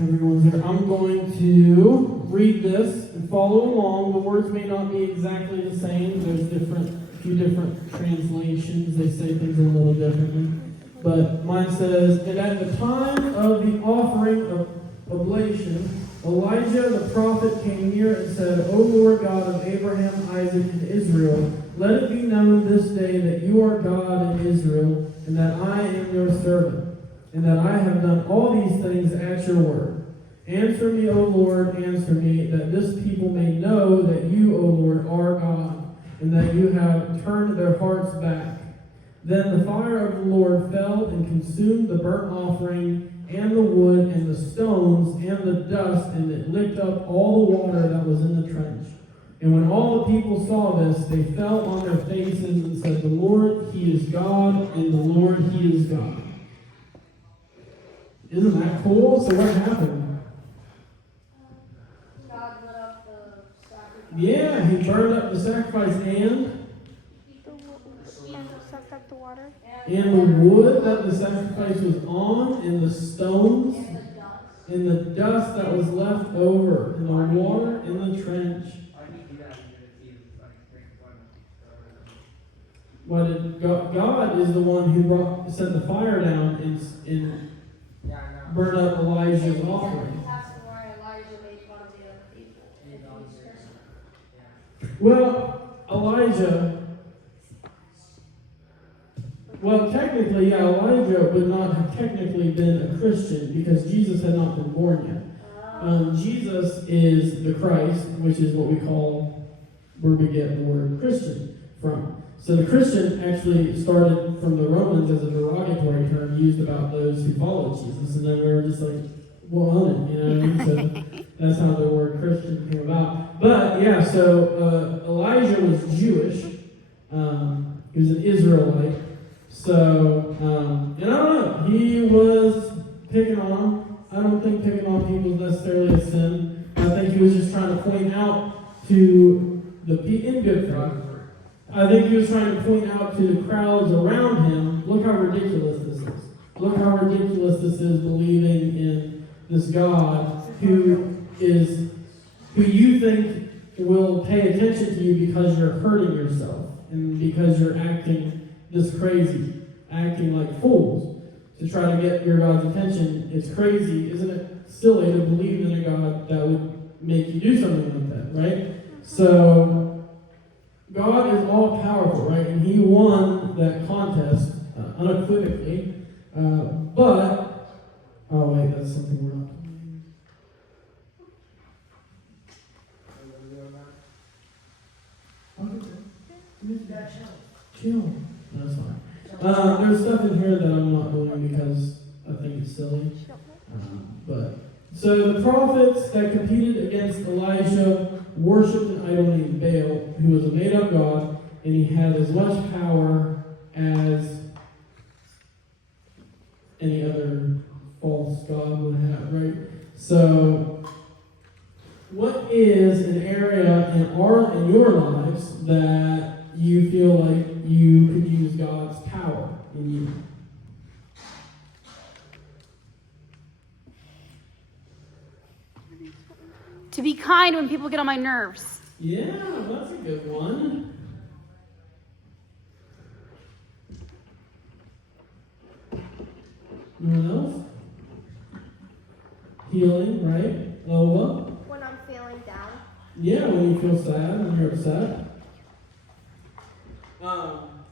Everyone's there. I'm going to read this and follow along. The words may not be exactly the same. There's a few different translations. They say things a little differently. But mine says, "And at the time of the offering of oblation, Elijah the prophet came near and said, O Lord God of Abraham, Isaac, and Israel, let it be known this day that you are God in Israel, and that I am your servant, and that I have done all these things at your word. Answer me, O Lord, answer me, that this people may know that you, O Lord, are God, and that you have turned their hearts back. Then the fire of the Lord fell and consumed the burnt offering and the wood and the stones and the dust, and it licked up all the water that was in the trench. And when all the people saw this, they fell on their faces and said, The Lord, He is God, and the Lord, He is God." Isn't that cool? So what happened? God lit up the sacrifice. Yeah, He burned up the sacrifice and sucked up the water. and the wood that the sacrifice was on, and the stones, and the dust that was left over, and the water in the trench. What God is the one who sent the fire down and burned up Elijah's offering. That's why Elijah made fun of the other people. Well, Elijah. Well, technically, yeah, Elijah would not have technically been a Christian because Jesus had not been born yet. Jesus is the Christ, which is what where we get the word Christian from. So the Christian actually started from the Romans as a derogatory term used about those who followed Jesus, and then we were just like, well, own it, you know what I mean? So that's how the word Christian came about. But yeah, so Elijah was Jewish. He was an Israelite. So, and I don't know, he was picking on them. I don't think picking on people is necessarily a sin. I think he was just trying to point out to the people, in good faith, I think he was trying to point out to the crowds around him, look how ridiculous this is. Look how ridiculous this is, believing in this God who you think will pay attention to you because you're hurting yourself and because you're acting this crazy, acting like fools to try to get your God's attention. It's crazy, isn't it silly to believe in a God that would make you do something like that, right? So, God is all powerful, right? And He won that contest unequivocally. Oh wait, that's something we're not doing. Chill. No, that's fine. There's stuff in here that I'm not doing because I think it's silly. So the prophets that competed against Elisha worshipped an idol named Baal, who was a made-up god, and he had as much power as any other false god would have, right? So, what is an area in your lives that you feel like you could use God's power in you? To be kind when people get on my nerves. Yeah, that's a good one. Anyone else? Healing, right? Lola? When I'm feeling down. Yeah, when you feel sad, when you're upset.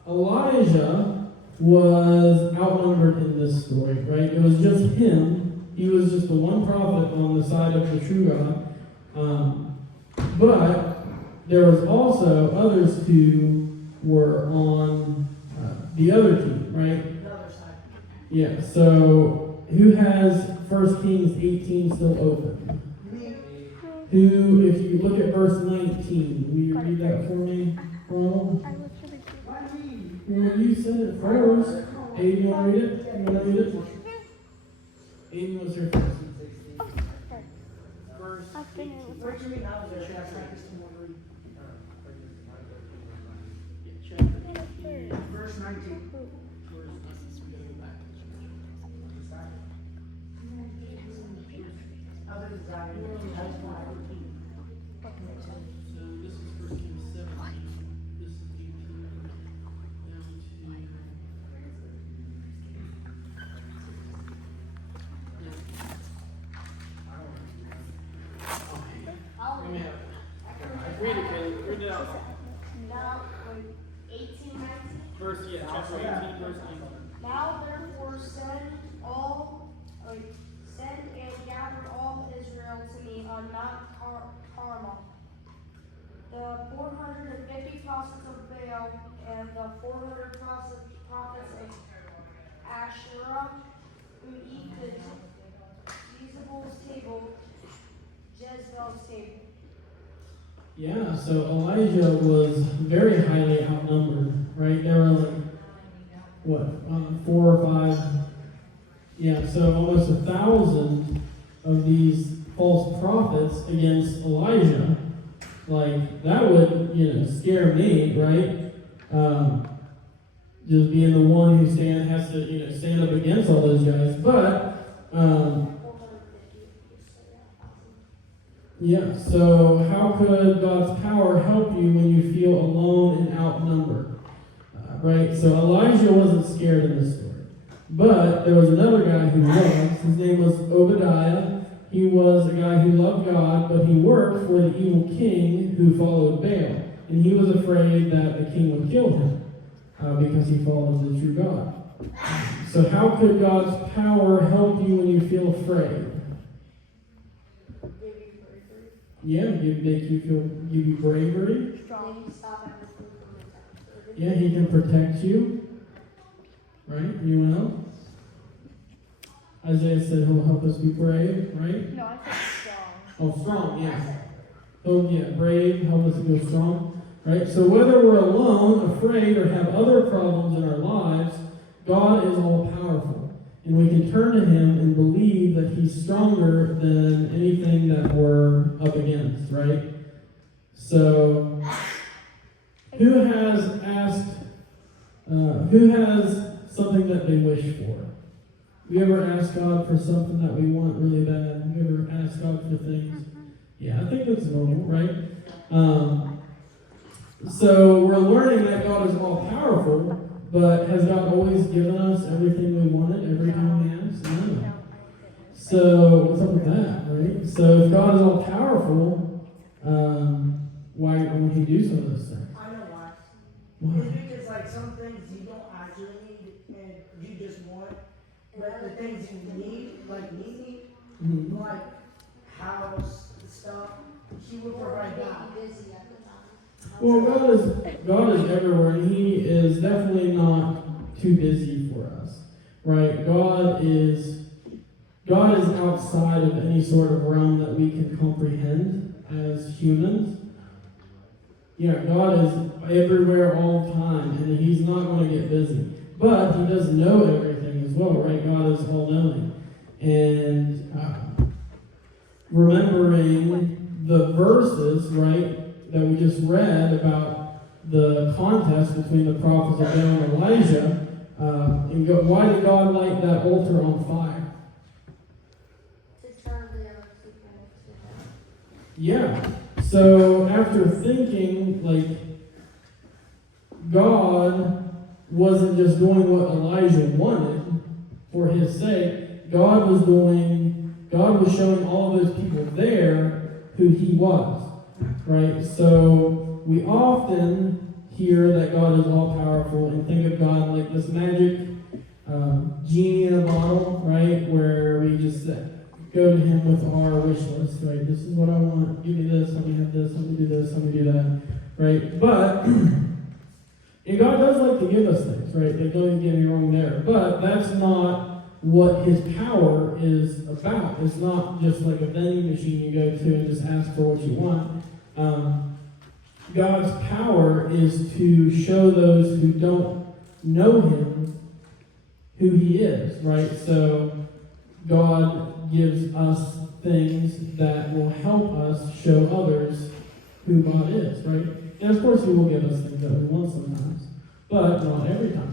Elijah was outnumbered in this story, right? It was just him. He was just the one prophet on the side of the true God. But there was also others who were on the other team, right? The other side. Yeah, so who has 1 Kings 18 still open? Who, if you look at verse 19, will you read that for me, Ronald? Well, you said it first. Aiden, you want to read it? You want to read it? Aiden was here first. Verse 19. desire as my king. So this is 1 Kings 17. This is 18 down to. Let me have it. Read it, Caleb. Read it out. Now, 18, 19. Chapter 18, verse 19. Now therefore send and gather all Israel to me on Mount Carmel. The 450 prophets of Baal and the 400 prophets of Asherah who eat Jezebel's table. Yeah, so Elijah was very highly outnumbered, right? There were like, 4 or 5? Yeah, so almost 1,000 of these false prophets against Elijah. Like, that would, scare me, right? Just being the one who has to, stand up against all those guys. But, yeah, so how could God's power help you when you feel alone and outnumbered? Right? So Elijah wasn't scared in this story. But there was another guy who was. His name was Obadiah. He was a guy who loved God, but he worked for the evil king who followed Baal. And he was afraid that the king would kill him because he followed the true God. So how could God's power help you when you feel afraid? Yeah, give you bravery. Yeah, he can protect you. Right? Anyone else? Isaiah said he'll help us be brave, right? No, I said strong. Oh, strong, yeah. Oh, yeah, brave, help us be strong. Right? So whether we're alone, afraid, or have other problems in our lives, God is all powerful. And we can turn to him and believe that he's stronger than anything that we're up against, right? So, who has something that they wish for? We ever ask God for something that we want really bad? We ever ask God for things? Yeah, I think that's normal, right? So we're learning that God is all powerful, but has God always given us everything we wanted every time we asked? No. So what's up with that, right? So if God is all powerful, why won't he do some of those things? I know why. Why? It's because like some things you don't actually need and you just want, but the things you need, like Mm-hmm. like house stuff, he will provide that. Well, God is everywhere, and he is definitely not too busy for us, right? God is outside of any sort of realm that we can comprehend as humans. Yeah, God is everywhere all the time, and he's not going to get busy. But he does know everything as well, right? God is all-knowing. And remembering the verses, right, that we just read about the contest between the prophets of Baal and Elijah, why did God light that altar on fire? To turn the other people to him. Yeah. So after thinking, like, God wasn't just doing what Elijah wanted for his sake, God was showing all those people there who he was. Right? So we often hear that God is all powerful and think of God like this magic genie in a bottle, right? Where we just go to him with our wish list, right? This is what I want. Give me this. Let me have this. Let me do this. Let me do that, right? But and God does like to give us things, right? Don't get me wrong there. But that's not what his power is about. It's not just like a vending machine you go to and just ask for what you want. God's power is to show those who don't know him who he is, right? So God gives us things that will help us show others who God is, right? And of course he will give us things that we want sometimes, but not every time.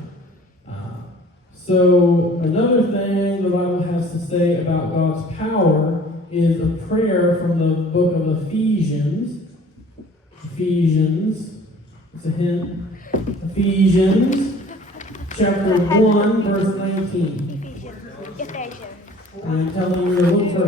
So another thing the Bible has to say about God's power is a prayer from the book of Ephesians. It's a hint. Ephesians, chapter 1, verse 19. Ephesians. And I'm telling you to look for